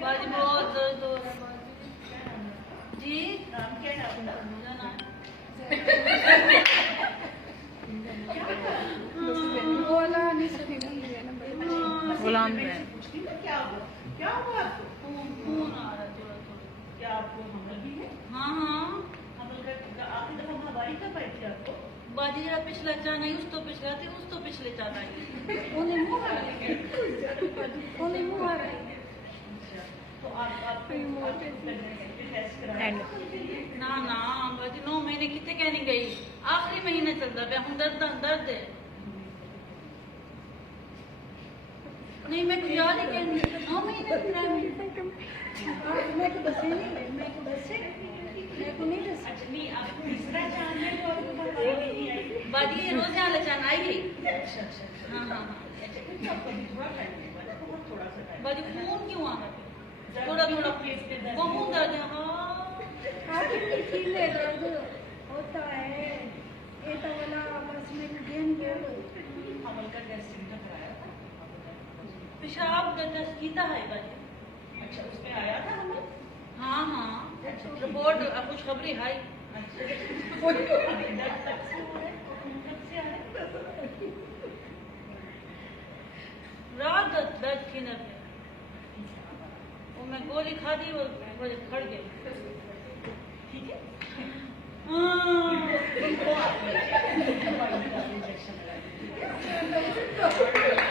बाजी बहुत दर्द हो रहा है जी। नाम क्या है आपका? गुलाम क्या हुआ आपको? खून आ रहा है थोड़ा थोड़ा। क्या आपको हमल भी है? हाँ हाँ हमल का आखिरी दफा हमारी कब आई थी आपको? बाजी जरा पिछला चाह नहीं, उस तो पिछला थे, उस तो पिछले चाह नहीं। तो आपको टेस्ट कराया? ना ना बाजी 9 महीने कितने कहने गई, आखिरी महीना चलता पे हम दर्द दर्द है। नहीं मैं कुछ याद ही कहनी 9 महीने मैं को बसे नहीं, मैं को बसे मैं को नहीं बसे। अच्छा नहीं, आप तीसरा चांद है तो आपको हमारी नहीं आई। बाजी ये रोज यहाँ लचान आई गई। अच्छा अच्छा हाँ हाँ हाँ अच्छा कुछ आपको अभी थोड़ा टाइम है, बहुत थोड़ा सा टाइम। बाजी खून क्यों आ रहा है? थोड़ा थोड़ा फेस पे दर्द बहुत दर्द है। हाँ सीने दर्द होता है ये तो वाला बस में गेम खेल। हमल का टेस्ट कराया था? पेशाब का टेस्ट कीता है बाजी। अच्छा उसमें आया था हमल? हाँ हाँ रिपोर्ट कुछ खबरी है। अच्छा अभी दर्द तक से हो रहा है? कब से आ रहा है? रात दर्द की न वो मैं गोली खा दी, वो खड़ गए। ठीक है? हाँ। इंजेक्शन लगा दीजिए।